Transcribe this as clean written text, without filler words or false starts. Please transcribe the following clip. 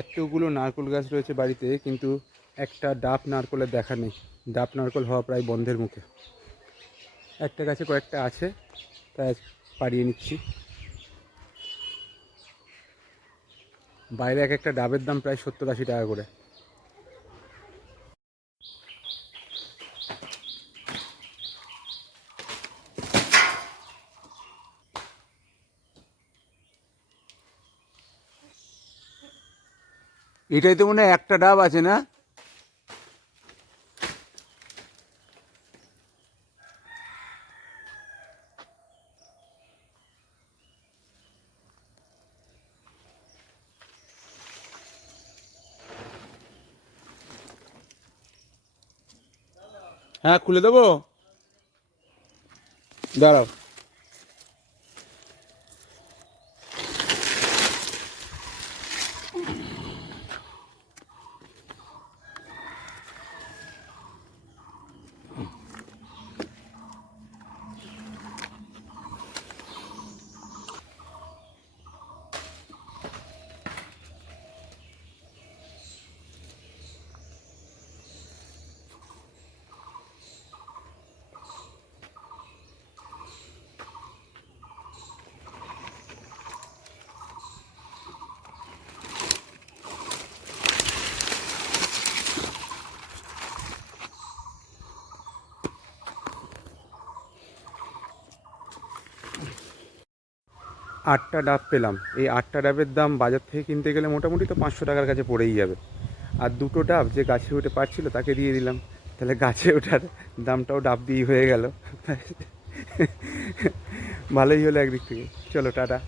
এতগুলো নারকেল গাছ রয়েছে বাড়িতে, কিন্তু একটা ডাব নারকেলের দেখা নেই। ডাব নারকেল হওয়া প্রায় বন্ধের মুখে। একটা গাছে কয়েকটা আছে, তাই পাড়িয়ে নিচ্ছি। বাইরে এক একটা ডাবের দাম প্রায় 70-80 টাকা করে। এটাই তো মনে হয় একটা ডাব আছে না? হ্যাঁ, খুলে দেবো, দাঁড়াও। 8টা ডাব পেলাম। এই 8টা ডাবের দাম বাজার থেকে কিনতে গেলে মোটামুটি তো 500 টাকার কাছে পড়েই যাবে। আর দুটো ডাব যে গাছে উঠে পারছিল তাকে দিয়ে দিলাম, তাহলে গাছে ওঠার দামটাও ডাব দিয়েই হয়ে গেল। ভালোই হলো একদিক থেকে। চলো, টাটা।